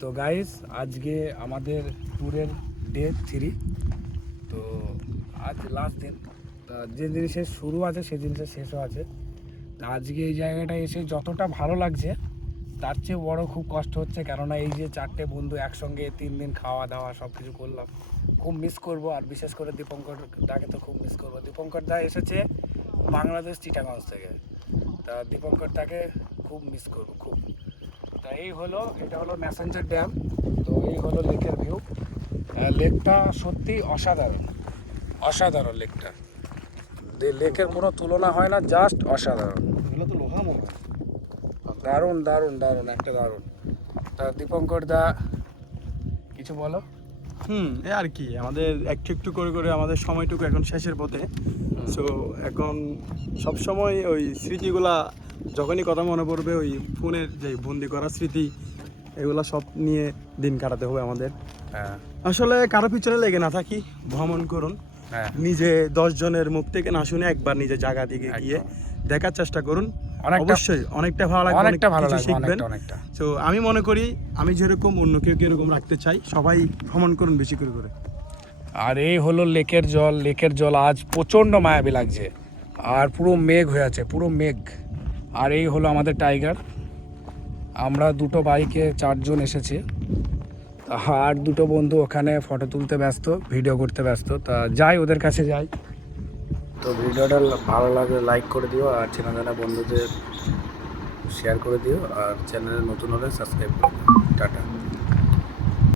তো গাইস আজকে আমাদের ট্যুরের ডে থ্রি তো আজ লাস্ট দিন। যে জিনিসের শুরু আছে, সেই জিনিসের শেষও আছে। আজকে এই জায়গাটা এসে যতটা ভালো লাগছে, তার চেয়ে বড় খুব কষ্ট হচ্ছে। কেননা এই যে চারটে বন্ধু একসঙ্গে তিন দিন খাওয়া দাওয়া সব কিছু করলাম, খুব মিস করব। আর বিশেষ করে দীপঙ্কর দাকে তো খুব মিস করব। দীপঙ্কর দা এসেছে বাংলাদেশ চিটাগঞ্জ থেকে। তা দীপঙ্কর দাকে খুব মিস করব, খুব। তা এই হলো এটা হলো ম্যাসেঞ্জার ড্যাম তো এই হলো লেকের ভিউ লেকটা সত্যি অসাধারণ অসাধারণ লেকটা। লেকের কোনো তুলনা হয় না জাস্ট অসাধারণ। এগুলো তো লোহা মনে হয় দারুণ দারুণ দারুণ একটা দারুণ। তা দীপঙ্কর দা কিছু বলো? হুম এ আর কি আমাদের একটু একটু করে করে আমাদের সময়টুকু এখন শেষের পথে। সো এখন সব সময় ওই স্মৃতিগুলা যখনই কথা মনে পড়বে ওই ফোনের যে বন্দি করা স্মৃতি এগুলা সব নিয়ে দিন কাটাতে হবে আমাদের। হ্যাঁ। আসলে কারও পিছনে লেগে না থাকি ভ্রমণ করুন। হ্যাঁ। নিজে দশ জনের মুখ থেকে না শুনে একবার নিজে জায়গা দিকে গিয়ে দেখার চেষ্টা করুন। অবশ্যই অনেকটা ভালো লাগবে অনেকটা ভালো লাগবে শিখবেন। তো আমি মনে করি আমি যেরকম অন্য কেউ এরকম রাখতে চাই সবাই ভ্রমণ করুন বেশি করে করে। আর এই হলো লেকের জল লেকের জল আজ প্রচণ্ড মায়াবী লাগছে। আর পুরো মেঘ হয়ে আছে পুরো মেঘ। আর এই হলো আমাদের টাইগার। আমরা দুটো বাইকে চারজন এসেছি। আর দুটো বন্ধু ওখানে ফটো তুলতে ব্যস্ত, ভিডিও করতে ব্যস্ত। তা যাই ওদের কাছে যাই। তো ভিডিওটা ভালো লাগে লাইক করে দিও আর চেনা জানা বন্ধুদের শেয়ার করে দিও। আর চ্যানেলে নতুন হলে সাবস্ক্রাইব করে দিও। টাটা।